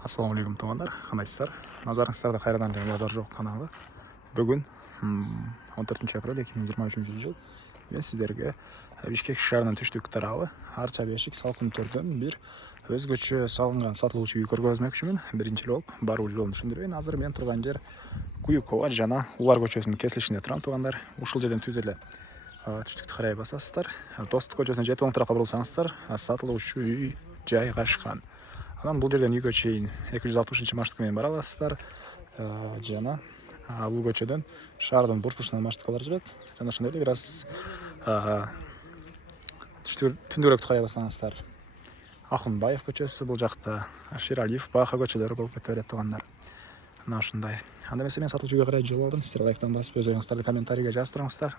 Ассалаумағалейкум туғандар, қандайсыздар? Назарыңыздарда қайрадан базар жоқ каналы. Бүгін 14 апрель 2023 жыл. Мен сіздерге Бишкек шаарынын түштүк тарабы Арча Бешик салкын төрдөн бир өзгөчө салынган сатылуучу үй көргөзмөкчүмүн. Биринчи болуп баруу жолун түшүндүрөйүн. Азыр мен турган жер Куюкова жана Улар көчөсүнүн кесилишинде турам туғандар. Ушул жерден түз эле түштүктү карай басасыздар. Достук көчөсүнө жетип оң тарапка бурулсаңыздар, сатылуучу үй жайгашкан. Анан бул жерден үйгө чейин 260 маршрутка менен бара аласыздар. Жана бул көчөдөн шаардын бурчтушунан маршруткалар жүрөт. Жана ошондой эле бир аз түндүрөөктү карай бассаңыздар, Акынбаев көчөсү, бул жакта Ширалиев, Баха көчөлөрү болуп кете берет тугандар. Мына ушундай. Анда эмесе мен сатылуучу үйгө карай жол алдым. Сиздер лайктан басып өз оюңуздарды комментарийге жазып туруңуздар.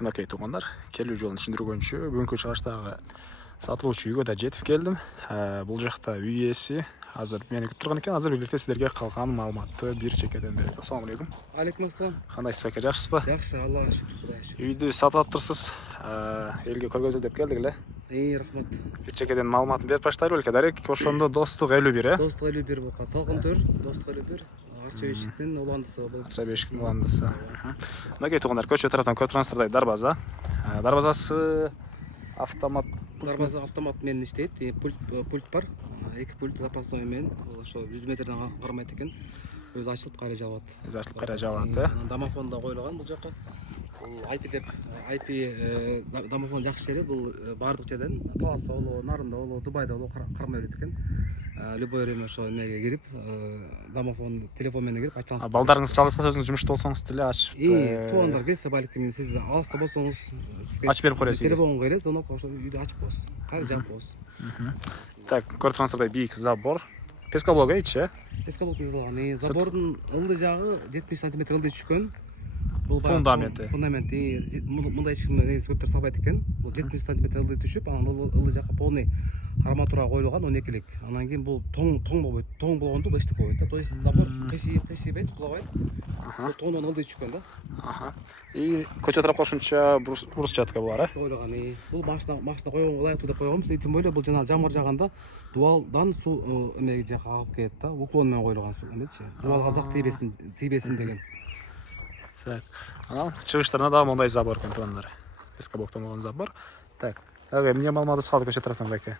Мынакей тугандар, келүү жолун түшүндүргөнчү бүгүнкү чыгыштагы сатылуучу үйгө да жетип келдим. Бул жакта үй ээси азыр мени күтүп турган экен. Азыр бирlikte сиздерге калган маалыматты бир чекеден беребиз. Ассалам алейкум. Алейкум ассалам. Кандайсыз ака, жакшысызбы? Жакшы, Аллага шүкүр, Кудайга шүкүр. Үйдү сатып атыпсыз. Элге көргөзөлүп деп келдик эле. Рахмат. Бир чекеден маалыматын берип баштайлы белке. Дарек ошондо достук 51, Достук 51 болуп салкын төр, достук 51. Арча Бешиктин уландысы болуп. Арча Бешиктин уландысы. Мынакей тугандар, көчө тараптан көрүп тургансыздардай дарбаза. Дарбазасы автомат. Дарбаза автомат менен иштейт. Пульт бар. Эки пульт запасной менен. Ошо 100 метрден кармайт экен. Өзү ачылып кайра жабат. Өзү ачылып кайра жабат, Домофон да коюлган бул жака. Бул IP деп IP домофон жакшы жери бул баардык жерден Таласта болобу, Нарында болобу, Дубайда болобу кармай берет экен. Любой время ошо эмеге кирип, домофон телефон менен кирип ачсаңыз. Балдарыңыз чалса, өзүңүз жумушта болсоңуз деле ачып. Туугандар келсе балким сиз алыста болсоңуз ачып берип коесуз. Телефонго келет, звонок ошо үйдү ачып коесуз. Кайра жаап коесуз. Так, көрүп тургансыздардай бийик забор. Пескоблок ичи. Пескоблок жазылган. Забордун ылдый жагы 70 см ылдый түшкөн. Бул фундаменти. Фундаменти мындай эч ким көптөр салбайт экен. Бул 70 см ылдый түшүп, анан ылдый жакка полный арматура коюлган 12лик. Анан кийин бул тоң болбойт. Тоң болгондо бул эчтеке болбойт да. То есть забор кыйшайбайт, кулагайт. Бул тоңдон ылдый түшкөн да. И көчө тарапка ушунча брусчатка бар, Коюлган. Бул машина койгонго ылайыктуу деп койгом. Тем более бул жана жамгыр жаганда дуалдан суу эмеге жака агып келет да. Уклон менен коюлган суу эмечи. Дуалга зак тийбесин деген. Так. Анан чыгыштарына дагы мондай забор экен тугандар. Пескоблоктон болгон забор. Так. Эмне маалыматы салды көчө тараптан беке?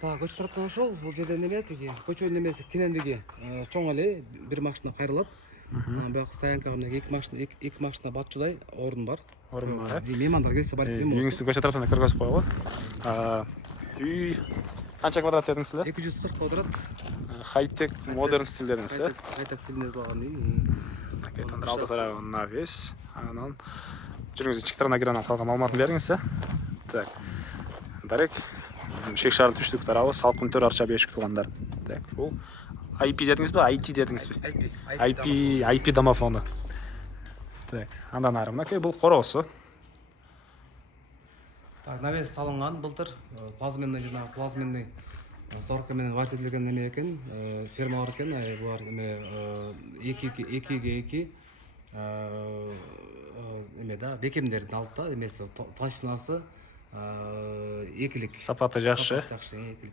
Көчө тараптан ошол, бул жерде неме тиги, көчөнүн немеси кенендиги чоң эле, бир машина кайрылат. Бияк стоянкага эки машина батчудай орун бар. Меймандар келсе балким. Үйүңүздү көчө тараптан көргөзүп коелу. Үй канча квадрат дедиңиз эле? 240 квадрат. Хай-тек, модерн стиль дедиңиз э? Хай-тек стилинде жазылган үй. Кетон алты тарабы навес. Анан жүрүңүз ички тарабына кирип анан калган маалыматын бериңиз, Так. Дарек Бишкек шаарынын түштүк тарабы салкын төр Арча Бешик тугандар. Так, бул IP дедиңизби, IT дедиңизби? IP домофону. Так, андан ары мынакей бул короосу. Так, навес салынган былтыр, плазменный сорка менен вартирилген неме экен, ферма бар экен, булар эме 2 эме да, бекемдердин алып да, эмеси толщинасы 2лик. Сапаты жакшы. Жакшы, 2лик.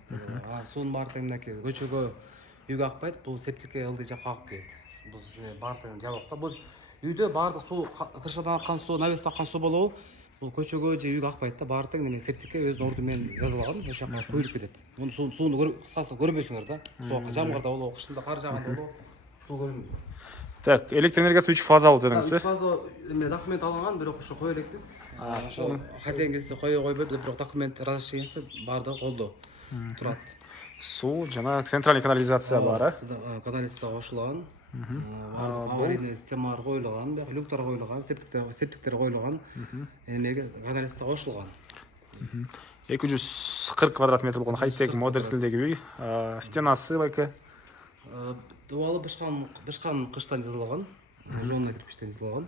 Суунун баардыгы мынакей көчөгө үйгө акпайт, бул септикке ылдый жакка агып келет. Бул баардыгын жабак да. Бул үйдө баардык суу, крышадан аккан суу, навестен аккан суу болобу, бул көчөгө же үйгө акпайт да, баардыгы неме септикке өзүнүн орду менен жазылган, ошол жака куюлуп кетет. Муну сууну кыскасы көрбөйсүңөр да. Суу жамгырда болобу, кышында кар жааганда болобу, суу көрүнбөйт. Так, электр энергиясы 3 фазалуу дедиңиз. 3 фаза эме документ алынган, бирок ошо кое элекпиз. Ошо хозяин келсе койбойт, бирок документ разрешениеси баардыгы колдо турат. Суу жана центральный канализация бар, Канализация кошулган. Аварийный системалар коюлган, люктар коюлган, септиктер коюлган. Эмеге канализация кошулган. 240 квадрат метр болгон хай-тек модерн стилдеги үй. Стенасы байке. Дубалы бышкан кыштан жазылган, жонуна кирпичтен жазылган.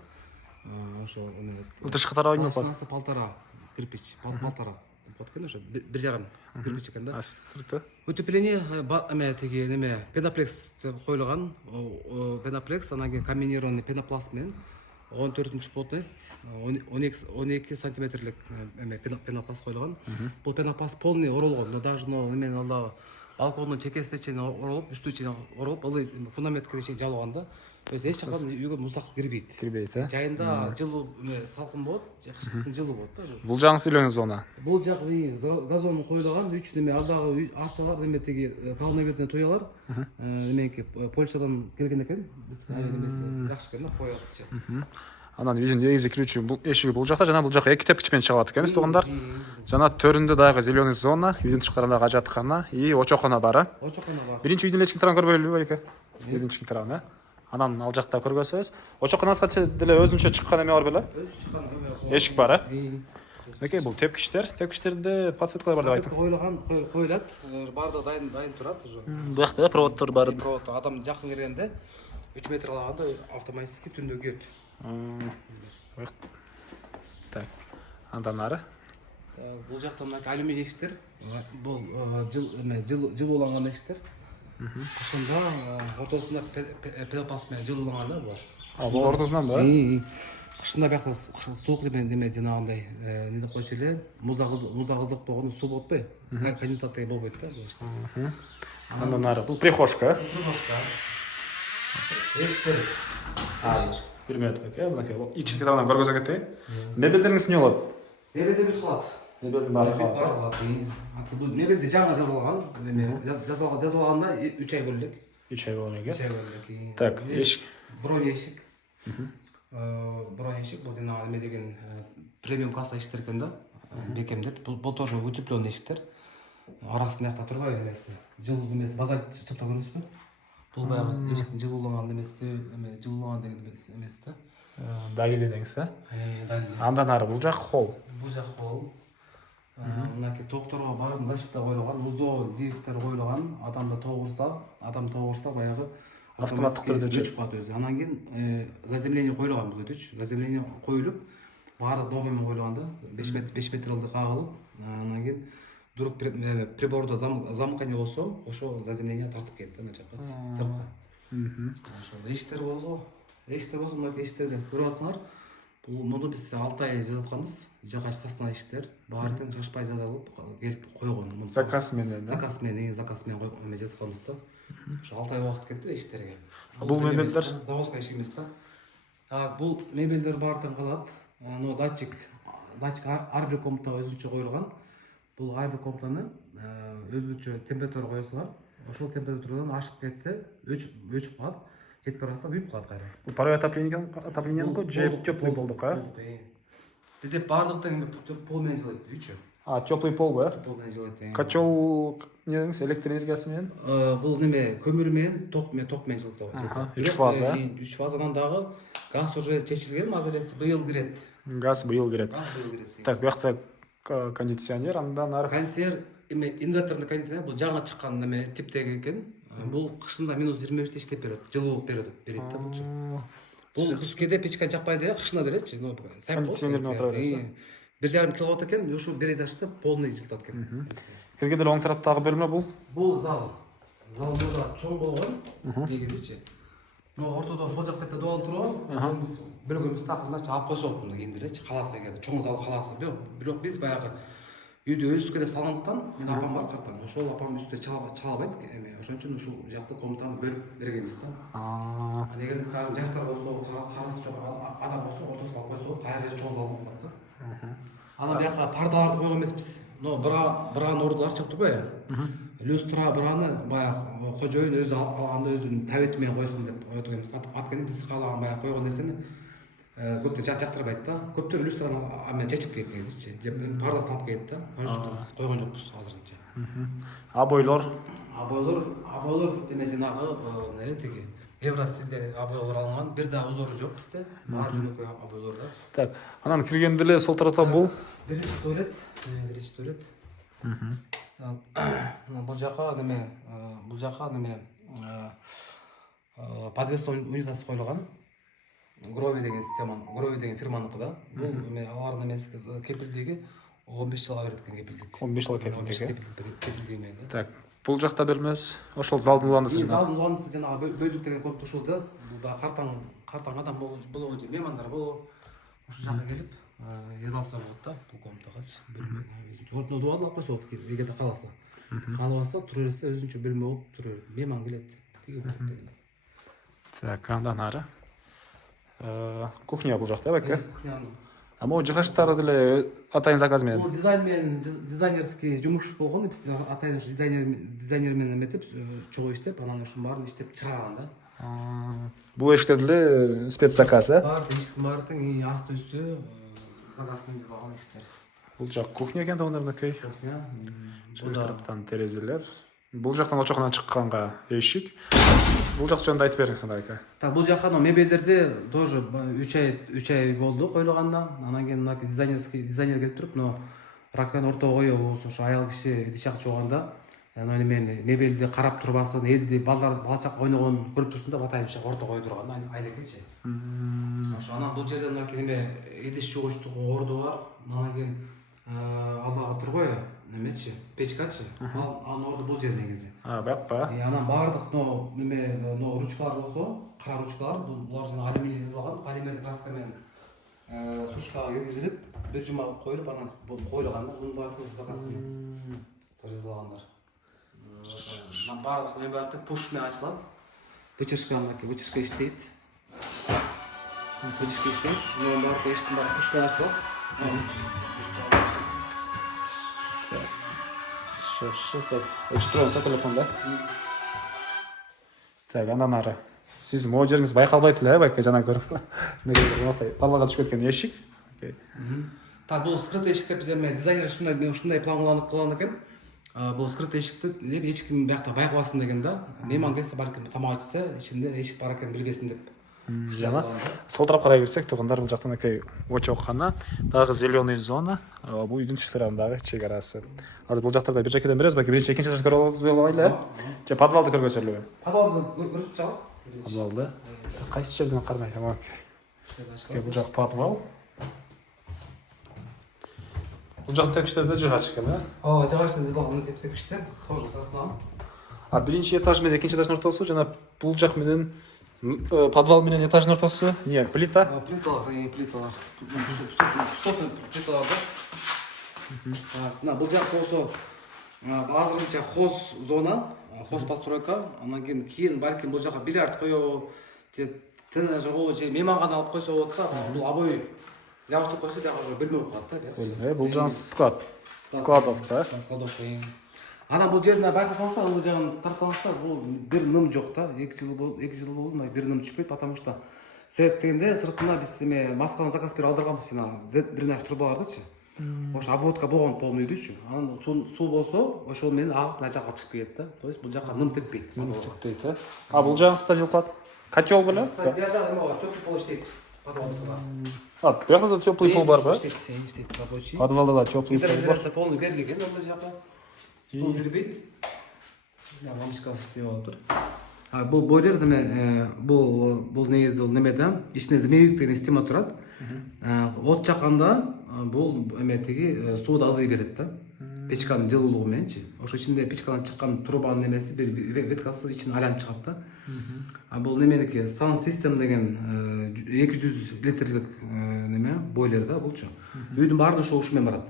Ошо эме. Тышкы тарабы эмне Стенасы полтора кирпич, полтора. Вот экен ошо 1,5 кирпич экен да. Сырты. Утепление эме тиги неме пеноплекс деп коюлган. Пеноплекс, анан кийин комбинированный пенопласт менен 14 плотность, 12 сантиметрлик эме пенопласт коюлган. Бул пенопласт полный оролгон, даже неменин алдагы балкондун чекесине чейин оролуп, үстү чейин оролуп, ылдый фундаментке чейин жабылган да. То есть эч жактан үйгө муздак кирбейт. Кирбейт, э? Жайында жылуу салкын болот, кышкысын жылуу болот да. Бул жаңы зелёный зона. Бул жак газон коюлган, 3 неме алдагы арчалар неме теги калнабетне туялар. Неменеки Польшадан келген экен. Биз немеси жакшы экен да, коябызчы. Анан үйдүн негизи кирүүчү бул эшиги бул жакта, жана бул жака эки тепкич менен чыга алат экенбиз туугандар. Жана төрүндө дагы зелёный зона, үйдүн тышкарында ажаткана и очокона бар, э? Очокона бар. Биринчи үйдүн эчки тарабын көрбөйлүбү байке? Үйдүн эчки тарабын, э? Анан ал жакта көргөзөбүз. Очоконасына деле өзүнчө чыккан эме бар беле? Өзү чыккан эме. Эшик бар, э? Окей, бул тепкичтер. Тепкичтерде подсветкалар бар деп айтып. Коюлган, коюлат. Бардыгы дайын турат уже. Бул жакта проводдор бар. Провод адам жакын келгенде 3 метр калганда автоматически түндө күйөт. Так. Андан ары. Бул жактан алюминий эшиктер. Бул жылууланган эшиктер. Ошондо ортосунда пенопласт менен жылууланган да булар. Бул ортосунан ба? Кышында биякта суук неме жанагындай эмне деп койчу эле, муза кызык болгондо суу болуп атпайбы? Конденсат деген болбойт да бул. Андан ары. Бул прихожка. Прихожка. Эшиктер. Бир минут, окей. Мынакей ички тарабынан көргөзө кетейин. Мебелдериңиз эмне болот? Мебелдер бүт калат. Мебелдин баары калат. Калат. Бул мебелди жаңы жазылган. Жазылганда 3 ай болду элек. 3 ай болду элек. 3 ай болду элек. Так, эшик. Бронь эшик. Бронь эшик бул жана эме деген премиум класс эшиктер экен да. Бекемдеп. Бул тоже утепленный эшиктер. Арасында якта турбайбы эмеси. Жылуу эмеси базальт чыптап көрдүңүзбү? Бул баягы эшиктин жылууланган эмеси, жылууланган деген эмеси да. Дагили деңиз, э? Дагили. Андан ары бул жак холл. Бул жак холл. Мынакей токторго баарын защита коюлган, музоо, дифтер коюлган. Адам тоогурса баягы автоматтык түрдө өчүп калат өзү. Анан кийин заземление коюлган бул өтүч. Заземление коюлуп, баары новыймен коюлган да. 5 метр ылдый кагылып, анан кийин вдруг прибордо замкание болсо, ошо заземление тартып кетти ана жакка, сыртка. Ошол эшиктер болсо, мынакей эшиктерди көрүп атсаңар, муну биз 6 ай жасап атканбыз. Жагач састан эшиктер, баары тең шашпай жазылып, келип койгон. Заказ менен, да? Заказ менен эме жасап атканбыз да. Ошо 6 ай убакыт кетти эшиктерге. Бул мебелдер заводской эшик эмес да. Так, бул мебелдер баары тең калат. Датчик ар бир комнатага өзүнчө коюлган. Бул ар бир комнатаны өзүнчө температура коесуңар. Ошол температурадан ашып кетсе, өчүп калат. Жетпей калса күйүп калат кайра. бул паровой отопление го же теплый болдук, а? Бизде баардык тең пол менен жылайт, үйчү. Теплый пол ба? Пол менен жылайт. Котел не деңиз, электр энергиясы менен? Бул неме көмүр менен, ток менен жылса. 3 фаза. 3 фазадан дагы газ уже чечилген, маселеси быйыл кирет. Газ быйыл кирет. Так, биякта кондиционер, андан ары. Кондиционер инверторный кондиционер, бул жаңы чыккан неме типтеги экен. Бул кышында -23 иштеп берет, жылуулук берет да булчу. Бул кышкеде печка жакпайт эле, кышында делечи, кондиционер менен отура берет. 1,5 киловатт экен, ушу передачты полный жылтат экен. Киргенде эле оң тараптагы бөлмө бул? Бул зал. Зал мында чоң болгон, негизичи. Ортодо сол жак бетте дуал турган, биз бөлгөнбүз такырдачы алып койсок муну кийин делечи, каласа эгер чоң зал каласа. Бирок биз баягы үйдө өзүбүзгө деп салгандыктан, мен апам бар картан. Ошол апам үстү чалабайт эме. Ошон үчүн ушул жакты комнатаны бөлүп бергенбиз да. Эгер жаштар болсо, карасы жок адам болсо, ортосуна алып койсок, кайра чоң зал болуп калат да. Анан бияка пардаларды койгон эмеспиз. Быран ордулар чыгып турбайбы? Люстра быраны баягы кожоюн өзү алганда өзүнүн табити менен койсун деп ойдук эмес. Анткени биз каалаган баягы койгон нерсени көптөр жактырбайт да. Көптөр люстраны менен чечип кетет негизичи. Же пардасын алып кетет да. Ошон үчүн биз койгон жокпуз азырынча. Абойлор эме жанагы нере теги евро стилде абойлор алынган. Бир да узору жок бизде. Баары жөнөкөй абойлор да. Так, анан киргенде эле сол тарапта бул биринчи туалет. Бул жака неме подвесной унитаз коюлган. Грови деген система, Грови деген фирманыкы да. Бул эме алардын эмеси кепилдиги 15 жылга берет экен кепилдик. 15 жылга кепилдик. Кепилдиги менен. Так, бул жакта бермес. Ошол залдын уланысы жана. Залдын уланысы жанагы бөлүк деген комната ушул да. Бул да картаң адам болобу же меймандар болобу. Ошол жака келип, эз алса болот да бул комнатагачы. Ортодо дуал алып койсок эгерде каласа. каалабаса тура берсе өзүнчө бөлмө болуп тура берет. Мейман келет. Тиги болот деген. Так, андан ары. Кухня бул жакта, бака. Кухняны. А могу жыгачтары деле атайын заказ менен. Бул дизайн менен дизайнерский жумуш болгон, биз атайын ушу дизайнер менен эметип, чогуу иштеп, анан ушунун баарын иштеп чыгарган да. Бул эшиктер деле спецзаказ, Бар, эшиктин баардыгы асты үстү заказ менен жасалган иштер. Бул жак кухня экен тагындарынакей. Кухня. Бул тараптан терезелер. Бул жактан очокунан чыкканга эшик. Бул жакты жөнүндө айтып бериңиз анда ака. Так, бул жака мебелдерди тоже 3 ай болду коюлганына. Анан кийин мына дизайнер келип туруп, но раковина орто коюу болсо, ошо аял киши идиш жак жууганда, анан мен мебелди карап турбастан, элди балдар балчак ойногон көрүп турсун деп атайын ушак орто кое турган айлекечи. Ошо анан бул жерде мына неме идиш жуугучтугун орду бар. Анан кийин алдага турбайбы? Немечи, печкачы. Анын орду бул жер негизи. Бакпа. Анан баардык неме ручкалар болсо, кара ручкалар, булар жана алюминий жасалган, полимер краска менен сушкага киргизилип, бир жума коюлуп, анан коюлган да, мунун баардыгы заказ менен жасалгандар. Анан баардык мен баардык пуш менен ачылат. Вытяжка иштейт. Вытяжка иштейт. Мунун баардыгы эшиктин баары пуш менен ачылат. Өчтүрөбүз телефонда. Так, андан ары. Сиз могу жериңиз байкалбайт эле, бака жана көрүп. Таллага түшүп кеткен эшик. Так, бул скрытый эшик деп дизайнер ушундай план кылган экен. Бул скрытый эшикти эч ким биякта байкабасын деген да. Мейман келсе балким тамак ичсе, ичинде эшик бар экенин билбесин деп. Жана сол тарапка карай берсек, туугандар бул жактан экей очоккана, дагы зеленый зона, бул үйдүн түш тарабындагы чек арасы. Азыр бул жактарда бир жакеден беребиз, баки биринчи экинчи этаж көрөбүз эле. Же подвалды көргөзөлүбү? Подвалды көрсөтүп чагып. Подвалды. Кайсы жерден кармайт, ага. Бул жак подвал. Бул жак тепкичтерде жыгач экен, Жыгачтан жасалган тепкичтер, тоже состав. Биринчи этаж менен экинчи этаждын ортосу жана бул жак менен подвал менен этаждын ортосу не, плита? Плиталар. Пустотный плиталар да. Бул жак болсо азырынча хоз зона, хоз постройка. Анан кийин балким бул жака бильярд коёбу, же тренажер коебу, же мейман гана алып койсо болот да. Бул обои жабыштырып койсо дагы уже бөлмө болуп калат да. Бул жана склад. Кладовка. Кладовка. Анан бул жерине байкасаңыздар, ылдый жагын тартсаңыздар, бул бир ным жок да. 2 жыл болду, бир ным түшпөйт, потому что себеп дегенде сыртына биз маскадан заказ берип алдырганбыз жана дренаж трубалардычы. Ошо обводка болгон полный үйдүчү. Анан суу болсо, ошол менен агып мына жака чыгып кетет да. То есть бул жака ным теппейт. Бул жагысында эмне кылат? Котел беле? Да, теплый пол иштейт. Подвалда. Бу жакта да теплый пол барбы? Иштейт рабочий. Подвалда да теплый пол бар. Гидроизоляция полный берилген ылдый жака. Суу кирбейт. Лампочка иштеп атыр. Бул жер неме, бул негизи неме да, ичинде змеюк деген система турат. От жакканда бул эметиги сууду азый берет да. Печканын жылуулугу мененчи. Ошо ичинде печкадан чыккан трубанын немеси бир веткасы ичине айланып чыгат да. Бул неменики Sun System деген 200 литрлик неме бойлер да булчу. Үйдүн баарын ушу менен барат.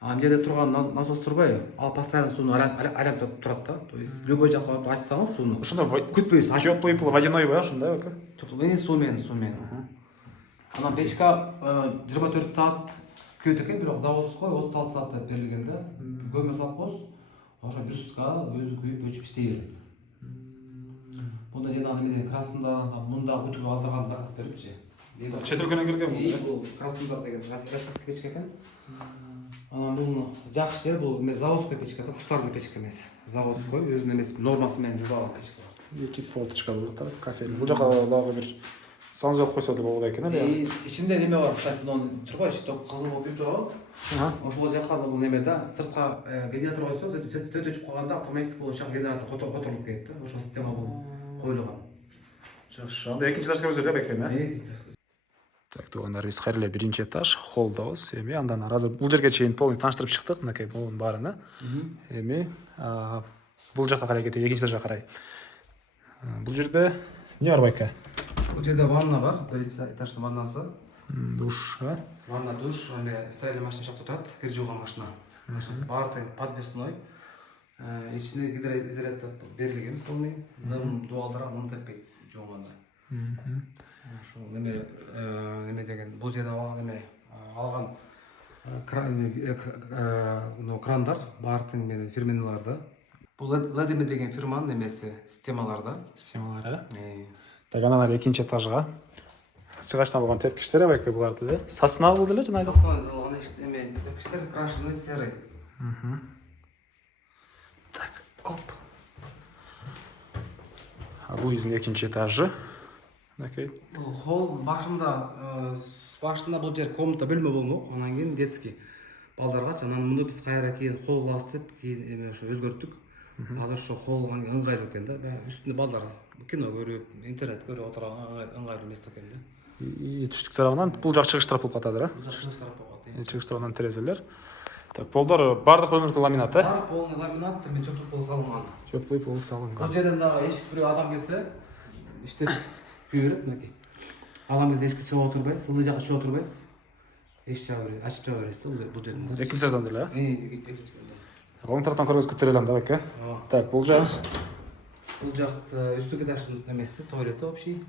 Ам жерде турган насос турбайбы? Ал постоянно сууну айланып турат да. То есть любой жака ачсаңыз сууну. Ошондо күтпөйсүз. Теплый пол водяной ба ошондой ака? Теплый суу менен. Анан печка 24 саат күйөт экен, бирок заводской 36 саатта берилген да. Көмүр салып коюш, ошо 1 суткага өзү күйүп өчүп иштей берет. Мында жана менен красында, мында күтүп алдырган заказ берипчи. Чет өлкөнөн келген бул Краснодар деген российский печка экен. Анан бул жакшы жер, бул заводской печка да, кустарный печка эмес. Заводской өзүнүн эмес нормасы менен жасалган печка. 2 фоточка болот, кафе. Бул жака дагы бир санзок койсо да болот экен, эле. Ичинде неме бар, кстати, турбайчы, ток кызыл болуп кеп турабы? Ошол жака бул неме да, сыртка генератор койсо, сөт өчүп калганда автоматик болуп генератор которулуп кетет да. Ошол система бул коюлган. Жакшы. Анда экинчи этажга өзүлө экен, Так, туугандар, биз кайра биринчи этаж, холлдобуз. Эми андан азыр бул жерге чейин полный тааныштырып чыктык, мынакей бунун баарына. Эми бул жака карай кетейик, экинчи этажга карай. Бул жерде эмне бар байка? Бул жерде ванна бар, биринчи этаждын ваннасы. Душ, Ванна, душ, стиральный машина жакта турат, кир жууган машина. бардыгы подвесной. Ичине гидроизоляция берилген полный. Дым дуалдара мын теппейт жуганда. Ошол неме деген бул жерде алган крандар бардыгы менен фирменаларда. Бул Ledime деген фирманын немеси, системаларда. Системалары. Так, анан экинчи этажга чыгачтан алган тепкичтер байке буларды, да? Сосна болду эле жана. Сосна аны эме тепкичтер крашеный серый. Так, оп. Бул биздин экинчи этажы. Окей. Бул холл башында бул жер комната бөлмө болмок, анан кийин детский балдарга, анан муну биз кайра кийин холл алабыз деп кийин эме ошо өзгөрттүк. Азыр ошо холл ыңгайлуу экен да. Үстүндө балдар кино көрүп, интернет көрүп отурган ыңгайлуу эмес экен да. Түштүк тарабынан бул жак чыгыш тарап болуп катат, да? Бул жак чыгыш тарап болуп катат. Чыгыш тарабынан терезелер. Так, полдор бардык өмүрдү ламинат, да? Бар полный ламинат, мен чөптүк пол салынган. Чөплүй пол салынган. Бул жерден дагы эшик бирөө адам келсе, иштеп күйө берет мынакей. Адам келсе эшикке чыгып отурбайсыз, ылдый жакка чыгып отурбайсыз. Эшик ачып жаба бересиз да бул жерден. Экинчи этаждан деле, Экинчиден. Оң тараптан көргөзүп кетер элем да, байке. Так, бул жагыбыз. Бул жакта үстүнкү этаждын немеси, туалети общий.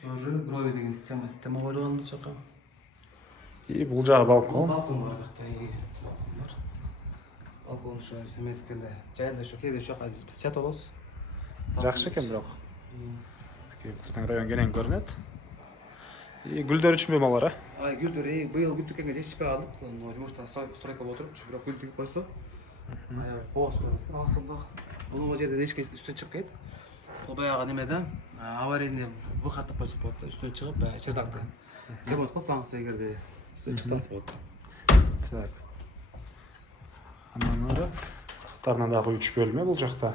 Тоже грови деген система коюлган бул жака. И бул жагы балкон. Балкон бар жакта. Балкон ошо эме эткенде, жайында ошо кээде ошо жака биз чат болобуз. Жакшы экен бирок. Тикей район кенен көрүнөт. И гүлдөр үчүн бемалар, Гүлдөр быйыл гүл тиккенге жетишпей калдык. Жумушта стройка болуп туруп, бирок гүл тигип койсо. Боос көрүнөт. Асылда бул жерден эшикке үстүнө чыгып кетет. Бул баягы немеде аварийный выход деп койсо болот да, үстүнө чыгып, баягы чердакты. Ремонт кылсаңыз эгерде үстүнө чыксаңыз болот. Так. Анан ары катарынан дагы 3 бөлмө бул жакта.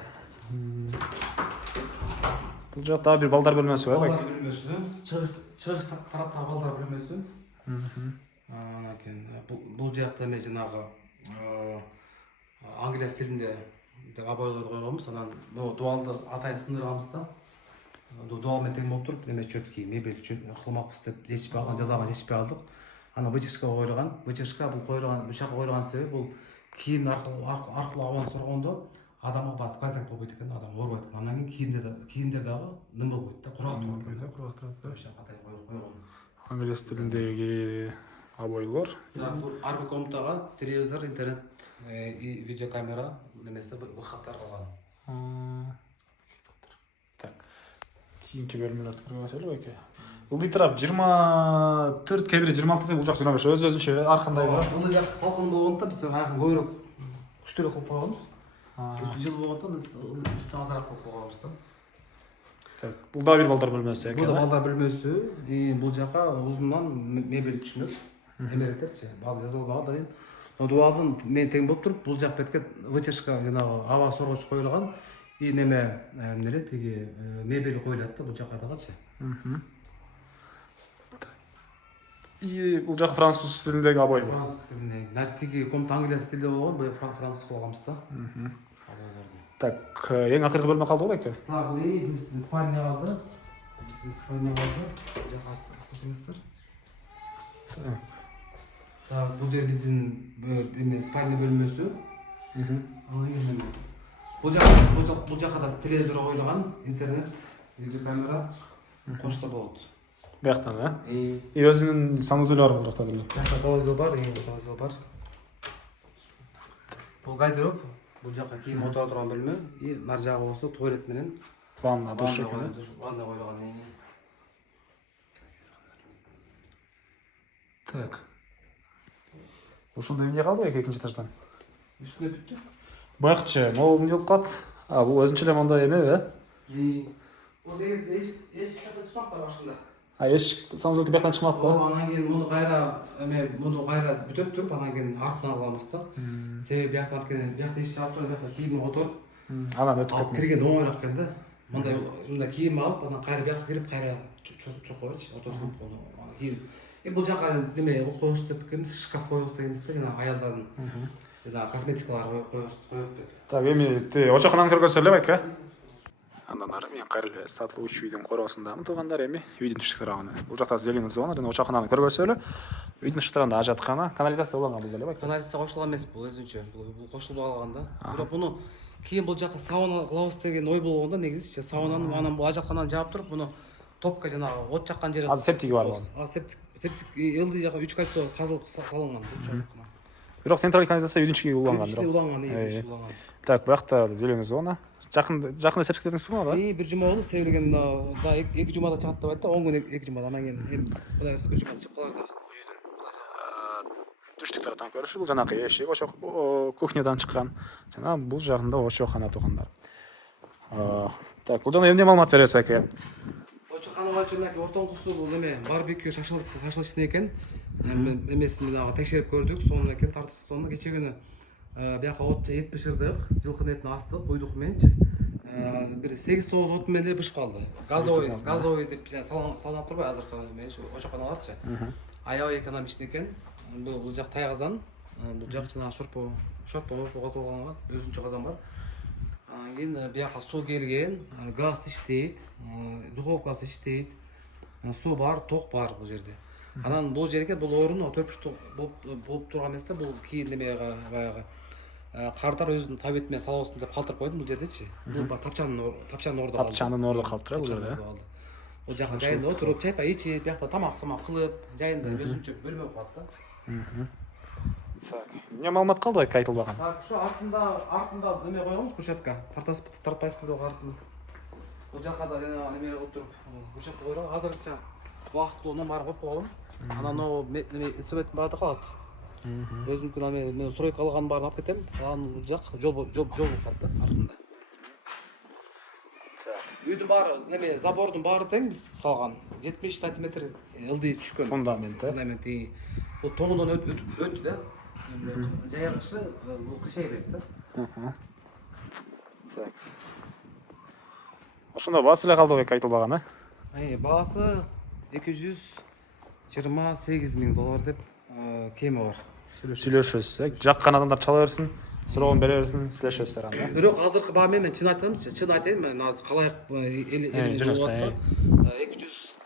Бул жакта бир балдар бөлмөсү бар, Балдар бөлмөсү, чыгыш тараптагы балдар бөлмөсү. Бул жакта эме жанагы Англия стилинде обойлор койгонбуз, анан дуалды атайын сындырганбыз да. Дуал менен тең болуп туруп, эме чөткий мебель кылмакпыз деп жетишпей калган, жазалган жетишпей калдык. Анан вытяжка коюлган. Вытяжка бул койулган, бул жака коюлган себеби бул кийим аркылуу абаны соргондо адамга баары сквозняк болуп кетет экен, адам оорубайт экен. Анан кийин кийимдер дагы ним болуп кетет да, кургак турат экен да, кургак турат. Ошо катай койгон. Англия стилиндеги обойлор. Ар бир комнатага телевизор, интернет, видеокамера немеси выходтар калган. Так. Кийинки бөлмөлөрдү көргөнсөз эле байке. Ылдый тарап 24, кээ бир 26, бул жак 25. Өз-өзүнчө ар кандай бар. Ылдый жак салкын болгондо биз аягын көбүрөөк күчтүүрөөк кылып койгонбуз. Үстү жылы болгондо биз үстүн азыраак кылып койгонбуз да. Так, бул да бир балдар бөлмөсү экен. Бул да балдар бөлмөсү. Бул жака узундан мебель түшүнөт. Эмереттерчи, баалы жазылбаган да. Дуалдын мен тең болуп туруп, бул жак бетке вытяжка жанагы аба соргоч коюлган. Неме эмнеле тиги мебель коюлат да бул жака дагычы. И бул жак француз стилиндеги обой. Француз стилинде. Тиги комната Англия стилде болгон, бул француз кылганбыз да. Так, эң акыркы бөлмө калды го экен. Так, биз спальня калды. Жака ачсаңыздар. Так, бул жер биздин спальня бөлмөсү. Бул жака да телевизор коюлган, интернет, видеокамера кошсо болот. Бияктан, да? И өзүнүн санузелі бар бул жакта деле. Санузел бар, санузел бар. Бул гардероб, бул жака кийим отура турган бөлмө, и нар жагы болсо туалет менен ванна, душ экен. Ванна коюлган. Так. Ушунда эмне калды эки экинчи этаждан? Үстүнө бүттү. Байкчы, могул эмне болуп калат? Бул өзүнчө эле мондай эме, да? Бул деген эшик чыкмак да башында. Эшик санузелдин бияктан чыкмак го. Анан кийин муну кайра бүтөп туруп, анан кийин артынан алабыз да. Себеби бияктан анткени биякта эшик чаап туруп, бияктан кийим отуруп, Анан өтүп алып кирген оңойлук экен да. Мындай кийим алып, анан кайра биякка кирип, кайра чокойчу, отосуп кийин. Бул жака неме коебуз деп келебиз, шкаф коебуз дегенбиз да, жана аялдардын жана косметикалар коебуз деп. Так, эми очокунан көргөнсөз эле байке. Андан ары мен кайрылып сатылуучу үйдүн короосундамын туугандар. Эми үйдүн түштүк тарабында. Бул жакта зеленый зона, жана очакананы көргөсө эле үйдүн түштүк тарабында ажаткана, канализация болгон бул деле байке. Канализация кошулган эмес бул өзүнчө. Бул кошулуп калган да. Бирок буну кийин бул жака сауна кылабыз деген ой болгон да негизичи. Саунаны анан бул ажаткананы жаап туруп буну топка жанагы от жаккан жери. Азыр септиги бар бул. Септик ылдый жака 3 кольцо казылып салынган бул ажаткана. Бирок централдык канализация үйдүн ичиге уланган. Ичине уланган, уланган. Так, буякта зеленый зона. Жакында септик дедиңизби ага? Бир жума болду, себилген да 2 жумада чыгат деп айтты. 10 күн 2 жумада, анан кийин Кудай ырса 1 жумада чыгып калар да. Түштүк тараптан көрүшү бул жанакы эшик, очок кухнядан чыккан. Жана бул жагында очоккана туугандар. Так, бул жана эмне маалымат бересиз байке? Очоккана боюнча ортоңкусу бул эме барбекю шашлычный экен. Эмесин менагы текшерип көрдүк, сонун экен, тартысы сонун. Кече күнү бияка от эт бышырдык, жылкынын этин астык, куйдук менчи. Бир 8-9 от менен бышып калды. Газовый деп салынып турбайбы азыркы очокканаларчы. Аябай экономичный экен. Бул жак тай казан, бул жак жана шорпо катылганга өзүнчө казан бар. Кийин бияка суу келген, газ иштейт, духовкасы иштейт, суу бар, ток бар бул жерде. Анан бул жерге бул орун 4 бурчтук болуп турган эмес да, бул кийин немеге баягы кардар өзүнүн табиети менен салабызсын деп калтырып койдум бул жердечи. Бул тапчанын ордо калды. Тапчанын ордо калып турат бул жерде. Бул жака жайында отуруп, чайпай ичип, биякта тамак кылып, жайында өзүнчө бөлмө калат да. Так, эмне маалымат калды байке айтылбаган? Так, ушу артында неме койгонбуз, кушетка. Тартпайсызбы деп артын. Бул жака да неме кылып туруп, кушетка койгон. Азырча убактылуу номер барып коюп койгон. Анан о неме инструмент баары да калат. Өзүнүкүн мен стройка алганын баарын алып кетем. Анан бул жак жол болуп калат да артында. Үйдүн баары неме забордун баары тең биз салган. 70 сантиметр ылдый түшкөн. Фундамент. Бул тоңдон өттү да. Жайгышы бул кышайбайт да. Так. Ошондо баасы эле калды байке айтылбаган, Баасы $228,000 деп кеми бар. Сүйлөшөсүз, жаккан адамдар чала берсин, суроогун бере берсин, сүйлөшөсүздөр анда. Бирок азыркы баа менен чын айтамчы, чын айтайын, мен азыр калайык эле болуп атса,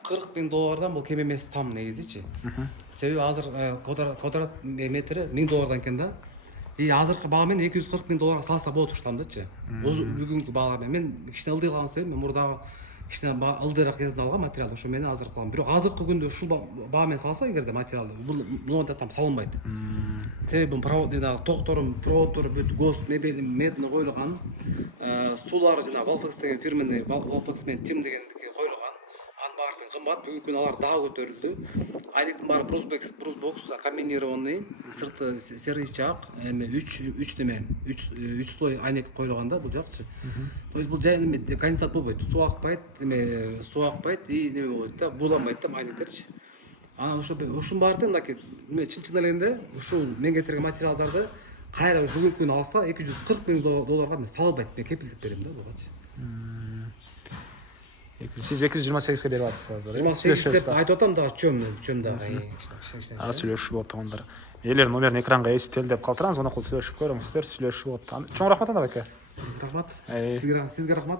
$240,000 бул кем эмес там негизичи. Себеби азыр квадрат метри $1000 экен да. Азыркы баа менен $240,000 салса болот уштамдычы. Бүгүнкү баа менен кичине ылдый калган себеби мен мурдагы кичине ылдыйраак кезинде алган материал ошо менен азыр калган. Бирок азыркы күндө ушул баа менен салса эгерде материалды, бул мындай там салынбайт. Себеби токторун, проводдору бүт ГОСТ медине коюлган. Суулары жана Valflex деген фирменный Valflex менен Тим дегендики коюлган. Анын баары тең кымбат, бүгүнкү күнү алар дагы көтөрүлдү. Айнектин баары брусбокс комбинированный, сырты серый чак, эми 3 слой айнек коюлган да бул жакчы. То есть бул жай конденсат болбойт, суу акпайт, и неме болбойт да, бууланбайт да айнектерчи. Анан ушунун баары тең мынакей чын элегинде ушул мен кетирген материалдарды кайра бүгүнкү күнү алса $240,000 мен салбайт, мен кепилдик берем да бугачы. Сиз 228ге берип атасыз азыр. 28 деп айтып атам да, чөм дагы. Сүйлөшүү болуп тургандар. Элер номерин экранга эстел деп калтыраңыз, аны кол сүйлөшүп көрүңүздөр, сүйлөшүү болот. Чоң рахмат анда байке. Рахмат. Сизге рахмат.